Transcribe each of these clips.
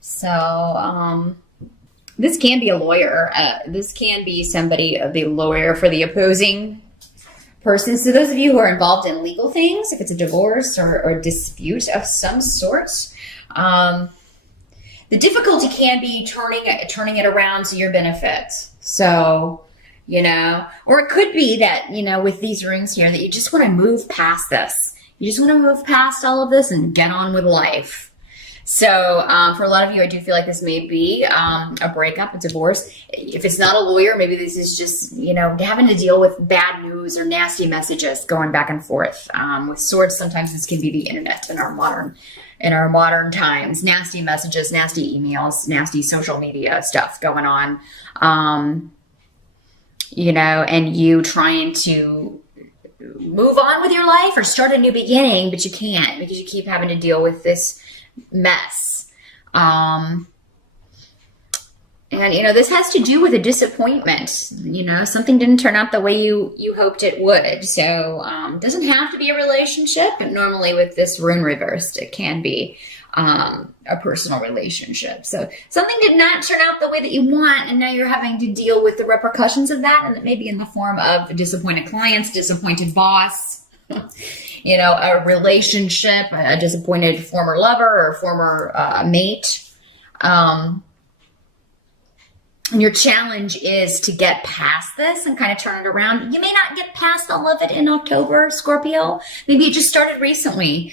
So, this can be a lawyer. This can be somebody, the lawyer for the opposing person. So those of you who are involved in legal things, if it's a divorce or a dispute of some sort, the difficulty can be turning it around to your benefit. So, or it could be that, with these rings here, that you just want to move past this. You just want to move past all of this and get on with life. So for a lot of you, I do feel like this may be a breakup, a divorce. If it's not a lawyer, maybe this is just, having to deal with bad news or nasty messages going back and forth. With swords, sometimes this can be the internet in our modern times. Nasty messages, nasty emails, nasty social media stuff going on. And you trying to move on with your life or start a new beginning, but you can't because you keep having to deal with this mess. And this has to do with a disappointment. Something didn't turn out the way you hoped it would. So it doesn't have to be a relationship, but normally with this rune reversed, it can be a personal relationship. So something did not turn out the way that you want, and now you're having to deal with the repercussions of that, and it may be in the form of disappointed clients, disappointed boss, a relationship, a disappointed former lover or former mate. And your challenge is to get past this and kind of turn it around. You may not get past all of it in October, Scorpio. Maybe it just started recently.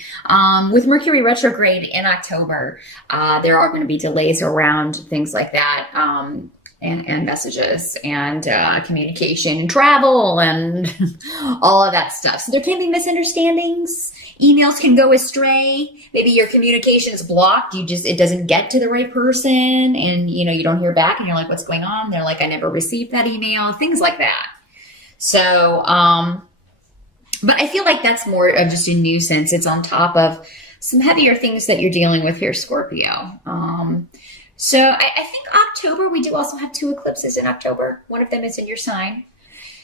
With Mercury retrograde in October, there are going to be delays around things like that. And messages and communication and travel and all of that stuff. So there can be misunderstandings. Emails can go astray. Maybe your communication is blocked. It doesn't get to the right person, and you don't hear back, and you're like, what's going on? They're like, I never received that email, things like that. So, but I feel like that's more of just a nuisance. It's on top of some heavier things that you're dealing with here, Scorpio. So I think October, we do also have 2 eclipses in October. One of them is in your sign.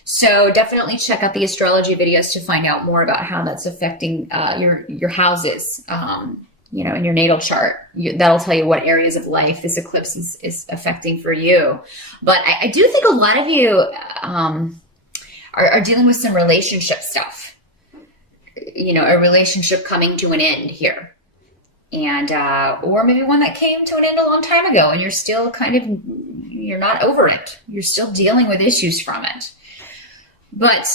So definitely check out the astrology videos to find out more about how that's affecting your houses, in your natal chart. That'll tell you what areas of life this eclipse is affecting for you. But I do think a lot of you are dealing with some relationship stuff. A relationship coming to an end here. And, or maybe one that came to an end a long time ago and you're still you're not over it. You're still dealing with issues from it. But,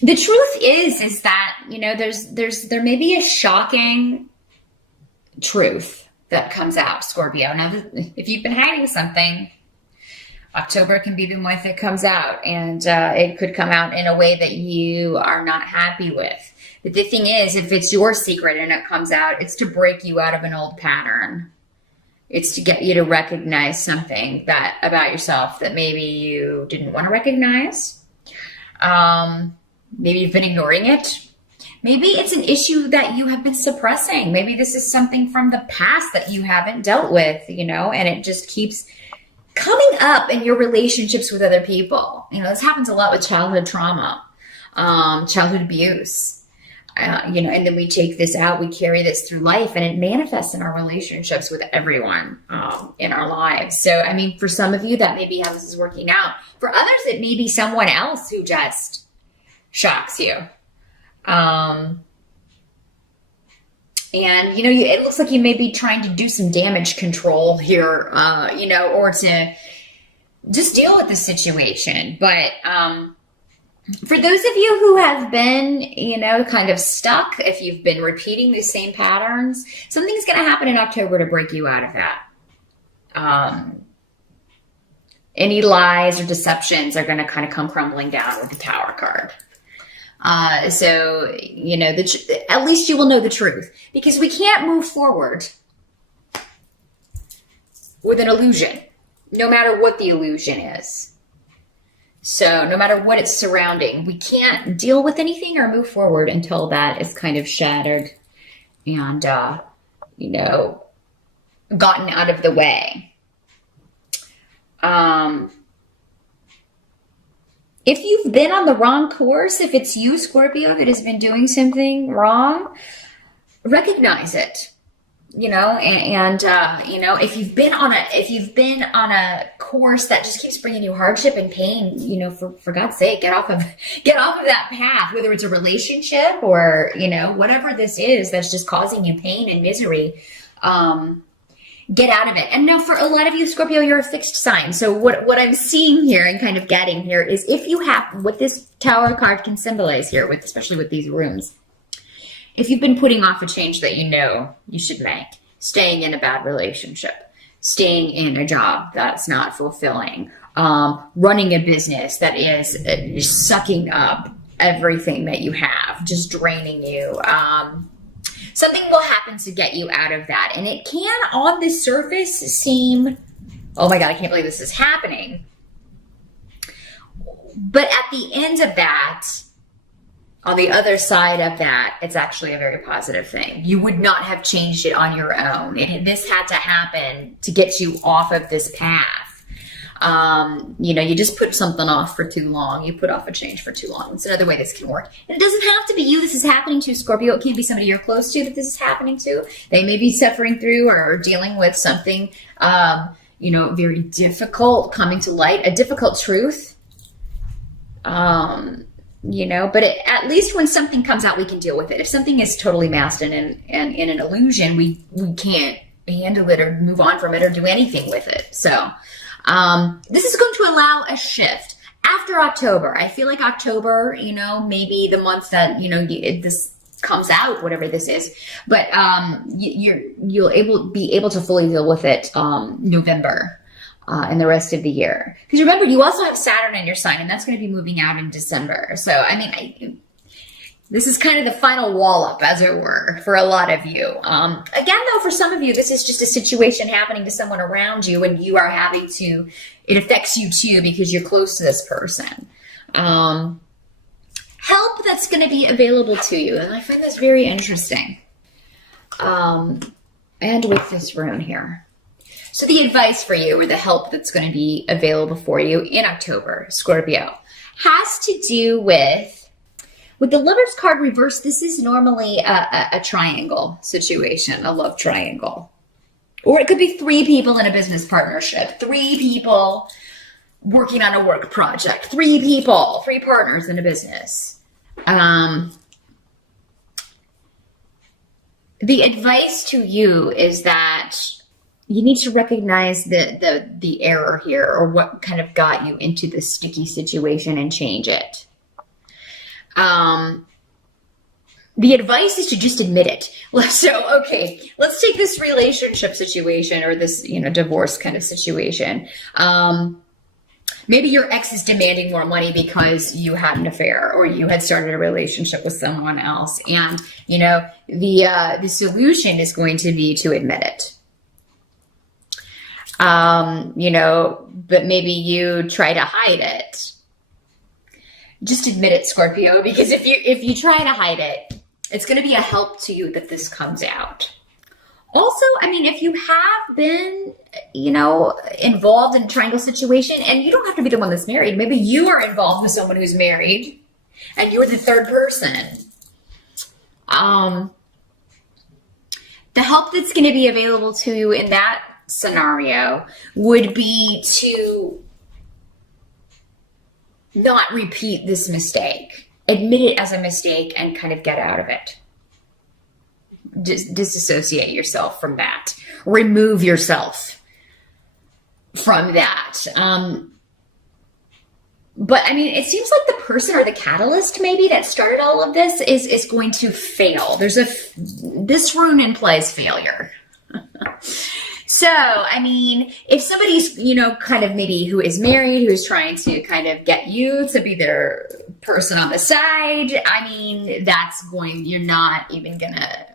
the truth is that, there may be a shocking truth that comes out, Scorpio. Now, if you've been hiding something, October can be the month it comes out, and it could come out in a way that you are not happy with. But the thing is, if it's your secret and it comes out, it's to break you out of an old pattern. It's to get you to recognize something about yourself that maybe you didn't want to recognize. Maybe you've been ignoring it. Maybe it's an issue that you have been suppressing. Maybe this is something from the past that you haven't dealt with, and it just keeps coming up in your relationships with other people. This happens a lot with childhood trauma, childhood abuse. And then we take this out, we carry this through life, and it manifests in our relationships with everyone in our lives. So, for some of you, that may be how this is working out. For others, it may be someone else who just shocks you. And, it looks like you may be trying to do some damage control here, or to just deal with the situation. But, for those of you who have been, kind of stuck, if you've been repeating the same patterns, something's going to happen in October to break you out of that. Any lies or deceptions are going to kind of come crumbling down with the Tower card. So, at least you will know the truth, because we can't move forward with an illusion, no matter what the illusion is. So no matter what it's surrounding, we can't deal with anything or move forward until that is kind of shattered and, gotten out of the way. If you've been on the wrong course, if it's you, Scorpio, that has been doing something wrong, recognize it. you know, if you've been on a course that just keeps bringing you hardship and pain, you know, for God's sake, get off of that path, whether it's a relationship or, you know, whatever this is that's just causing you pain and misery. Get out of it. And now for a lot of you, Scorpio, you're a fixed sign. So what I'm seeing here and kind of getting here is, if you have what this Tower card can symbolize here, with especially with these runes, if you've been putting off a change that you know you should make, staying in a bad relationship, staying in a job that's not fulfilling, running a business that is sucking up everything that you have, just draining you, something will happen to get you out of that. And it can, on the surface, seem, oh my God, I can't believe this is happening. But at the end of that, on the other side of that, it's actually a very positive thing. You would not have changed it on your own. This had to happen to get you off of this path. You know, you just put something off for too long. You put off a change for too long. It's another way this can work. And it doesn't have to be you this is happening to, Scorpio. It can be somebody you're close to that this is happening to. They may be suffering through or dealing with something, you know, very difficult coming to light, a difficult truth. You know, but at least when something comes out, we can deal with it. If something is totally masked and in an illusion, we can't handle it or move on from it or do anything with it. So, this is going to allow a shift after October. I feel like October, you know, maybe the month that, you know, this comes out, whatever this is, but, you'll be able to fully deal with it, November, and the rest of the year. Because remember, you also have Saturn in your sign, and that's going to be moving out in December. So, I mean, this is kind of the final wallop, as it were, for a lot of you. Again, though, for some of you, this is just a situation happening to someone around you, and you are having to, it affects you too, because you're close to this person. Help that's going to be available to you. And I find this very interesting. And with this rune here. So the advice for you, or the help that's going to be available for you in October, Scorpio, has to do with the Lover's card reversed. This is normally a triangle situation, a love triangle. Or it could be 3 people in a business partnership, 3 people working on a work project, 3 people, 3 partners in a business. The advice to you is that you need to recognize the error here, or what kind of got you into this sticky situation, and change it. The advice is to just admit it. So, okay, let's take this relationship situation, or this, you know, divorce kind of situation. Maybe your ex is demanding more money because you had an affair, or you had started a relationship with someone else. And, you know, the solution is going to be to admit it. You know, but maybe you try to hide it. Just admit it, Scorpio, because if you try to hide it, it's going to be a help to you that this comes out. Also, I mean, if you have been, you know, involved in a triangle situation, and you don't have to be the one that's married, maybe you are involved with someone who's married and you're the third person. The help that's going to be available to you in that scenario would be to not repeat this mistake. Admit it as a mistake and kind of get out of it. Disassociate yourself from that. Remove yourself from that. But I mean, it seems like the person or the catalyst maybe that started all of this is going to fail. This rune implies failure. So, I mean, if somebody's, you know, kind of maybe who is married, who's trying to kind of get you to be their person on the side, I mean, you're not even gonna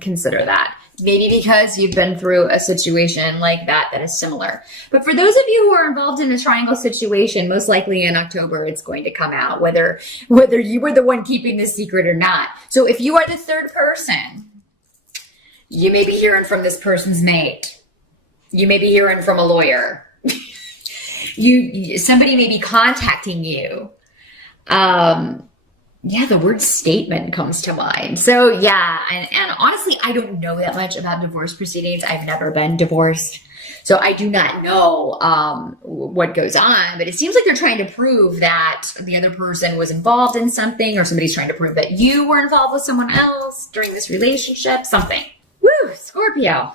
consider that. Maybe because you've been through a situation like that is similar. But for those of you who are involved in a triangle situation, most likely in October, it's going to come out, whether you were the one keeping this secret or not. So if you are the third person, you may be hearing from this person's mate. You may be hearing from a lawyer. Somebody may be contacting you. Yeah, the word statement comes to mind. So yeah, and honestly, I don't know that much about divorce proceedings. I've never been divorced. So I do not know what goes on, but it seems like they're trying to prove that the other person was involved in something, or somebody's trying to prove that you were involved with someone else during this relationship, something. Woo, Scorpio.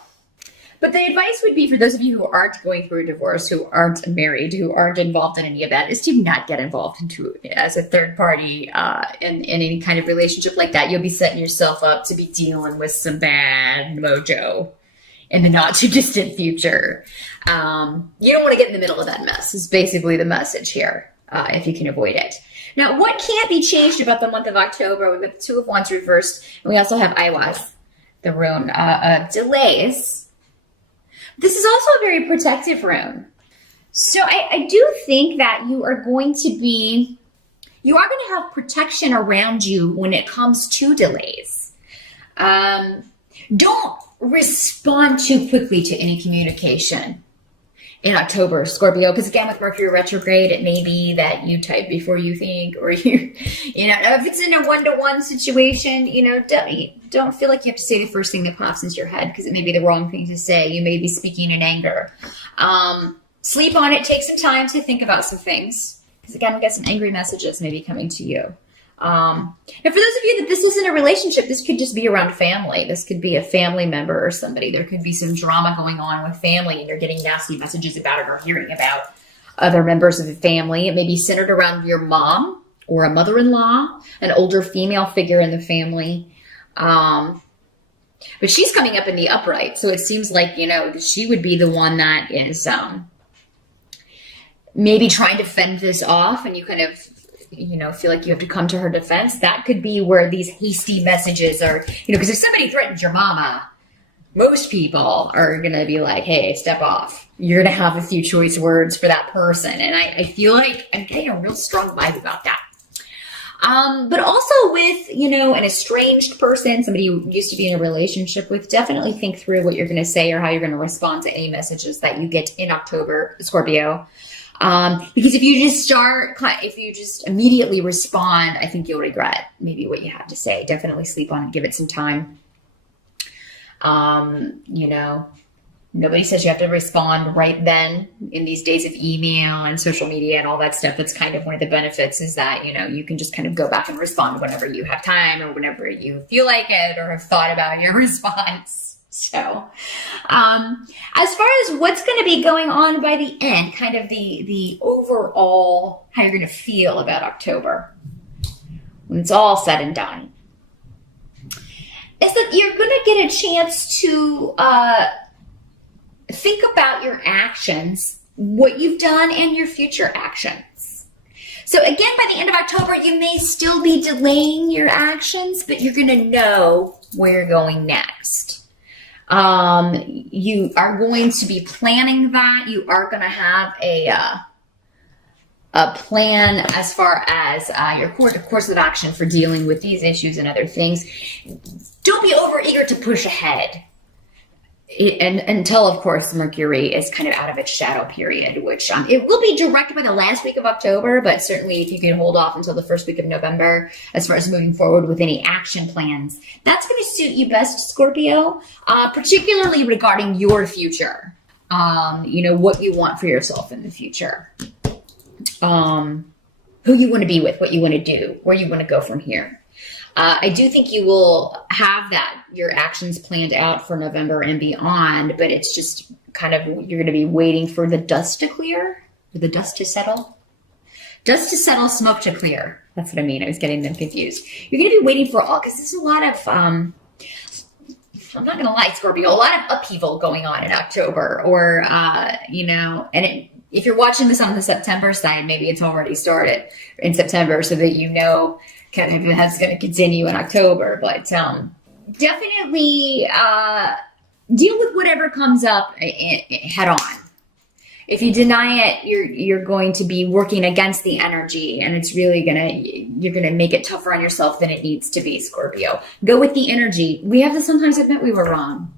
But the advice would be for those of you who aren't going through a divorce, who aren't married, who aren't involved in any of that, is to not get involved into as a third party in any kind of relationship like that. You'll be setting yourself up to be dealing with some bad mojo in the not too distant future. You don't want to get in the middle of that mess is basically the message here, if you can avoid it. Now, what can't be changed about the month of October? We've got the Two of Wands reversed, and we also have Iwas, the rune of delays. This is also a very protective rune. So I do think that you are going to have protection around you when it comes to delays. Don't respond too quickly to any communication in October, Scorpio, because again, with Mercury retrograde, it may be that you type before you think, or if it's in a one-to-one situation, don't feel like you have to say the first thing that pops into your head, because it may be the wrong thing to say. You may be speaking in anger. Sleep on it. Take some time to think about some things, because again, we got some angry messages maybe coming to you. And for those of you that this isn't a relationship, this could just be around family. This could be a family member or somebody. There could be some drama going on with family, and you're getting nasty messages about it or hearing about other members of the family. It may be centered around your mom or a mother-in-law, an older female figure in the family. But she's coming up in the upright. So it seems like, she would be the one that is maybe trying to fend this off, and you kind of feel like you have to come to her defense. That could be where these hasty messages are, because if somebody threatens your mama, most people are going to be like, hey, step off. You're going to have a few choice words for that person. And I feel like I'm getting a real strong vibe about that. But also with, an estranged person, somebody you used to be in a relationship with, definitely think through what you're going to say or how you're going to respond to any messages that you get in October, Scorpio. Because if you just immediately respond, I think you'll regret maybe what you have to say. Definitely sleep on it. Give it some time. Nobody says you have to respond right then in these days of email and social media and all that stuff. That's kind of one of the benefits, is that, you can just kind of go back and respond whenever you have time or whenever you feel like it or have thought about your response. So, as far as what's going to be going on by the end, kind of the overall, how you're going to feel about October when it's all said and done, is that you're going to get a chance to think about your actions, what you've done, and your future actions. So again, by the end of October, you may still be delaying your actions, but you're going to know where you're going next. You are going to be planning that. You are going to have a plan as far as your course of action for dealing with these issues and other things. Don't be overeager to push ahead. And until, of course, Mercury is kind of out of its shadow period, which it will be direct by the last week of October, but certainly if you can hold off until the first week of November, as far as moving forward with any action plans, that's going to suit you best, Scorpio, particularly regarding your future, what you want for yourself in the future, who you want to be with, what you want to do, where you want to go from here. I do think you will have your actions planned out for November and beyond, but it's just kind of, you're going to be waiting for the dust to clear, or the dust to settle. Dust to settle, smoke to clear. That's what I mean. I was getting them confused. You're going to be waiting for because there's a lot of, I'm not going to lie, Scorpio, a lot of upheaval going on in October, or, and if you're watching this on the September side, maybe it's already started in September, so that kind of that's going to continue in October. But definitely deal with whatever comes up head on. If you deny it, you're going to be working against the energy, and it's really you're gonna make it tougher on yourself than it needs to be, Scorpio. Go with the energy. We have to sometimes admit we were wrong.